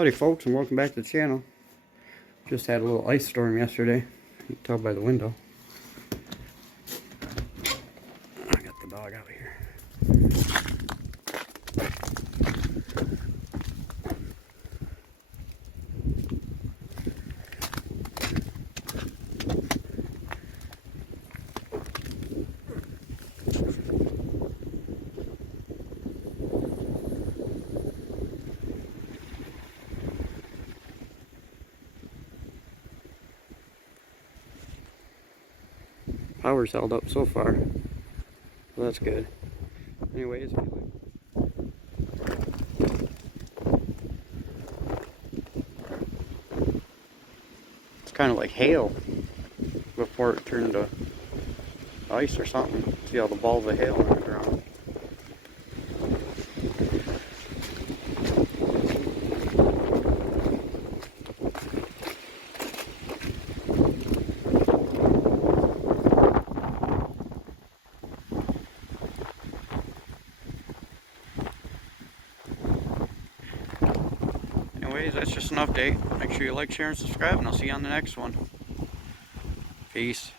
Howdy folks, and welcome back to the channel. Just had a little ice storm yesterday. You can tell by the window. I got the dog out here. Power's held up so far, well, that's good. Anyways, it's kind of like hail before it turned to ice or something. See all the balls of hail on the ground. Anyways, that's just an update. Make sure you like, share, and subscribe, and I'll see you on the next one. Peace.